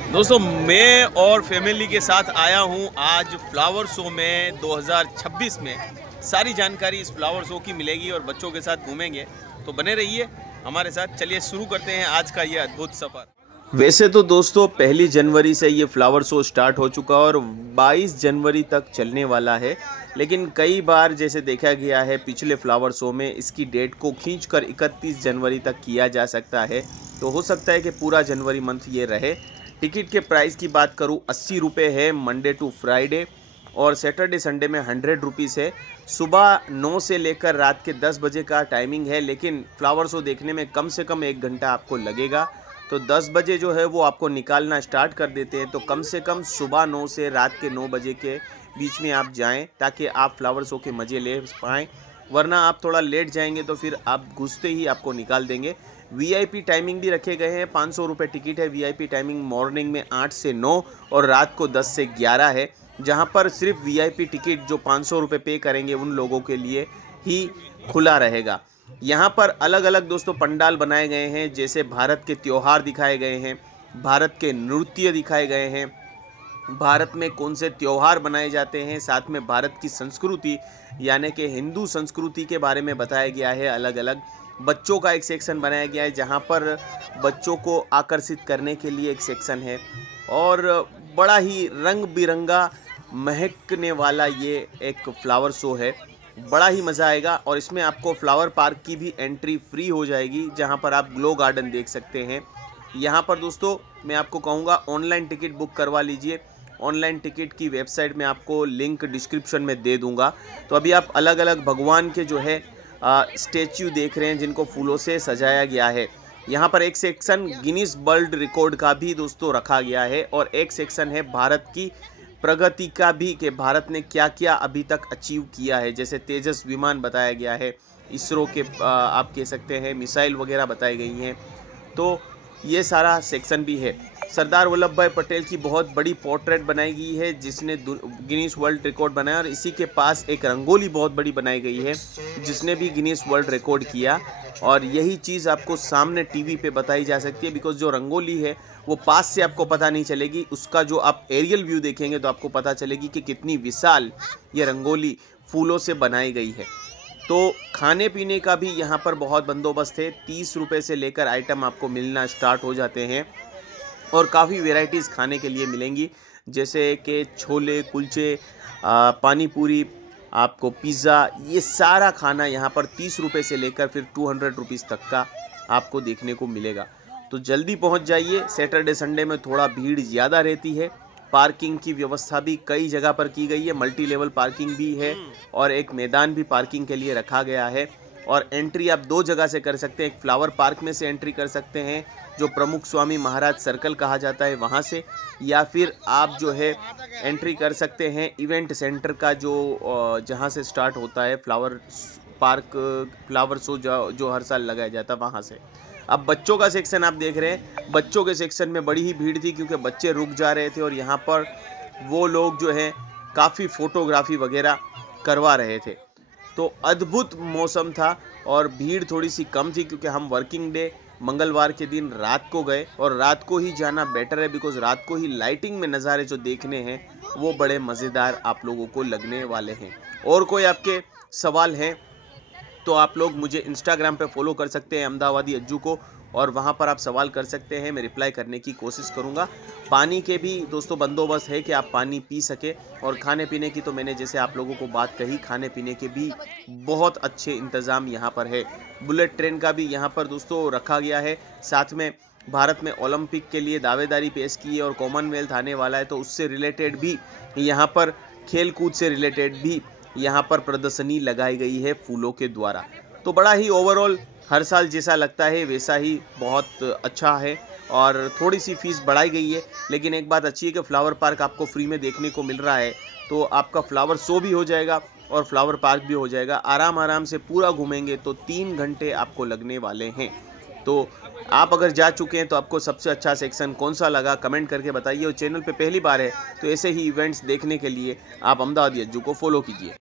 दोस्तों मैं और फैमिली के साथ आया हूं आज फ्लावर शो में 2026 में। सारी जानकारी इस फ्लावर शो की मिलेगी और बच्चों के साथ घूमेंगे, तो बने रहिए हमारे साथ। चलिए शुरू करते हैं आज का ये अद्भुत सफ़र। वैसे तो दोस्तों 1 जनवरी से ये फ्लावर शो स्टार्ट हो चुका और 22 जनवरी तक चलने वाला है। लेकिन कई बार जैसे देखा गया है पिछले फ्लावर शो में इसकी डेट को खींचकर 31 जनवरी तक किया जा सकता है। तो हो सकता है कि पूरा जनवरी मंथ ये रहे। टिकट के प्राइस की बात करूँ 80 रुपये है मंडे टू फ्राइडे, और सैटरडे संडे में 100 रुपीज़ है। सुबह 9 से लेकर रात के 10 बजे का टाइमिंग है, लेकिन फ्लावर शो देखने में कम से कम 1 घंटा आपको लगेगा। तो 10 बजे जो है वो आपको निकालना स्टार्ट कर देते हैं, तो कम से कम सुबह 9 से रात के 9 बजे के बीच में आप जाएं ताकि आप फ्लावर शो के मज़े ले पाएँ। वरना आप थोड़ा लेट जाएंगे तो फिर आप घुसते ही आपको निकाल देंगे। वीआईपी टाइमिंग भी रखे गए हैं, 500 रुपये टिकट है। वीआईपी टाइमिंग मॉर्निंग में 8 से 9 और रात को 10 से 11 है, जहां पर सिर्फ वीआईपी टिकट जो 500 रुपये पे करेंगे उन लोगों के लिए ही खुला रहेगा। यहाँ पर अलग अलग दोस्तों पंडाल बनाए गए हैं, जैसे भारत के त्योहार दिखाए गए हैं, भारत के नृत्य दिखाए गए हैं, भारत में कौन से त्योहार बनाए जाते हैं, साथ में भारत की संस्कृति यानी कि हिंदू संस्कृति के बारे में बताया गया है। अलग अलग बच्चों का एक सेक्शन बनाया गया है, जहां पर बच्चों को आकर्षित करने के लिए एक सेक्शन है, और बड़ा ही रंग बिरंगा महकने वाला ये एक फ्लावर शो है। बड़ा ही मज़ा आएगा, और इसमें आपको फ्लावर पार्क की भी एंट्री फ्री हो जाएगी, जहां पर आप ग्लो गार्डन देख सकते हैं। यहाँ पर दोस्तों मैं आपको कहूँगा ऑनलाइन टिकट बुक करवा लीजिए। ऑनलाइन टिकट की वेबसाइट में आपको लिंक डिस्क्रिप्शन में दे दूंगा। तो अभी आप अलग अलग भगवान के जो है स्टैच्यू देख रहे हैं, जिनको फूलों से सजाया गया है। यहाँ पर एक सेक्शन गिनीज वर्ल्ड रिकॉर्ड का भी दोस्तों रखा गया है, और एक सेक्शन है भारत की प्रगति का भी, कि भारत ने क्या क्या अभी तक अचीव किया है। जैसे तेजस विमान बताया गया है, इसरो के आप कह सकते हैं मिसाइल वगैरह बताई गई हैं। तो ये सारा सेक्शन भी है। सरदार वल्लभ भाई पटेल की बहुत बड़ी पोर्ट्रेट बनाई गई है, जिसने गिनीज वर्ल्ड रिकॉर्ड बनाया, और इसी के पास एक रंगोली बहुत बड़ी बनाई गई है जिसने भी गिनीज वर्ल्ड रिकॉर्ड किया। और यही चीज़ आपको सामने टीवी पे बताई जा सकती है, बिकॉज जो रंगोली है वो पास से आपको पता नहीं चलेगी, उसका जो आप एरियल व्यू देखेंगे तो आपको पता चलेगी कि कितनी विशाल ये रंगोली फूलों से बनाई गई है। तो खाने पीने का भी यहाँ पर बहुत बंदोबस्त है। 30 रुपये से लेकर आइटम आपको मिलना स्टार्ट हो जाते हैं, और काफ़ी वेराइटीज़ खाने के लिए मिलेंगी, जैसे कि छोले कुलचे, पानी पूरी, आपको पिज़्ज़ा, ये सारा खाना यहाँ पर 30 रुपये से लेकर फिर 200 रुपीज़ तक का आपको देखने को मिलेगा। तो जल्दी पहुँच जाइए। सैटरडे संडे में थोड़ा भीड़ ज़्यादा रहती है। पार्किंग की व्यवस्था भी कई जगह पर की गई है, मल्टी लेवल पार्किंग भी है, और एक मैदान भी पार्किंग के लिए रखा गया है। और एंट्री आप 2 जगह से कर सकते हैं। एक फ्लावर पार्क में से एंट्री कर सकते हैं, जो प्रमुख स्वामी महाराज सर्कल कहा जाता है वहाँ से, या फिर आप जो है एंट्री कर सकते हैं इवेंट सेंटर का, जो जहाँ से स्टार्ट होता है फ्लावर पार्क, फ्लावर शो जो हर साल लगाया जाता है वहाँ से। अब बच्चों का सेक्शन आप देख रहे हैं, बच्चों के सेक्शन में बड़ी ही भीड़ थी, क्योंकि बच्चे रुक जा रहे थे, और यहाँ पर वो लोग जो है काफ़ी फ़ोटोग्राफी वगैरह करवा रहे थे। तो अद्भुत मौसम था, और भीड़ थोड़ी सी कम थी, क्योंकि हम वर्किंग डे मंगलवार के दिन रात को गए, और रात को ही जाना बेटर है, बिकॉज रात को ही लाइटिंग में नज़ारे जो देखने हैं वो बड़े मज़ेदार आप लोगों को लगने वाले हैं। और कोई आपके सवाल हैं तो आप लोग मुझे इंस्टाग्राम पे फॉलो कर सकते हैं अहमदाबादी अज्जू को, और वहाँ पर आप सवाल कर सकते हैं, मैं रिप्लाई करने की कोशिश करूँगा। पानी के भी दोस्तों बंदोबस्त है कि आप पानी पी सके, और खाने पीने की तो मैंने जैसे आप लोगों को बात कही, खाने पीने के भी बहुत अच्छे इंतज़ाम यहाँ पर है। बुलेट ट्रेन का भी यहाँ पर दोस्तों रखा गया है। साथ में भारत में ओलंपिक के लिए दावेदारी पेश की है, और कॉमनवेल्थ आने वाला है, तो उससे रिलेटेड भी यहाँ पर, खेल कूद से रिलेटेड भी यहाँ पर प्रदर्शनी लगाई गई है फूलों के द्वारा। तो बड़ा ही ओवरऑल हर साल जैसा लगता है वैसा ही बहुत अच्छा है, और थोड़ी सी फीस बढ़ाई गई है, लेकिन एक बात अच्छी है कि फ्लावर पार्क आपको फ्री में देखने को मिल रहा है। तो आपका फ्लावर शो भी हो जाएगा और फ्लावर पार्क भी हो जाएगा। आराम से पूरा घूमेंगे तो 3 घंटे आपको लगने वाले हैं। तो आप अगर जा चुके हैं तो आपको सबसे अच्छा सेक्शन कौन सा लगा कमेंट करके बताइए, और चैनल पे पहली बार है तो ऐसे ही इवेंट्स देखने के लिए आप अहमदाबादी अज्जू को फॉलो कीजिए।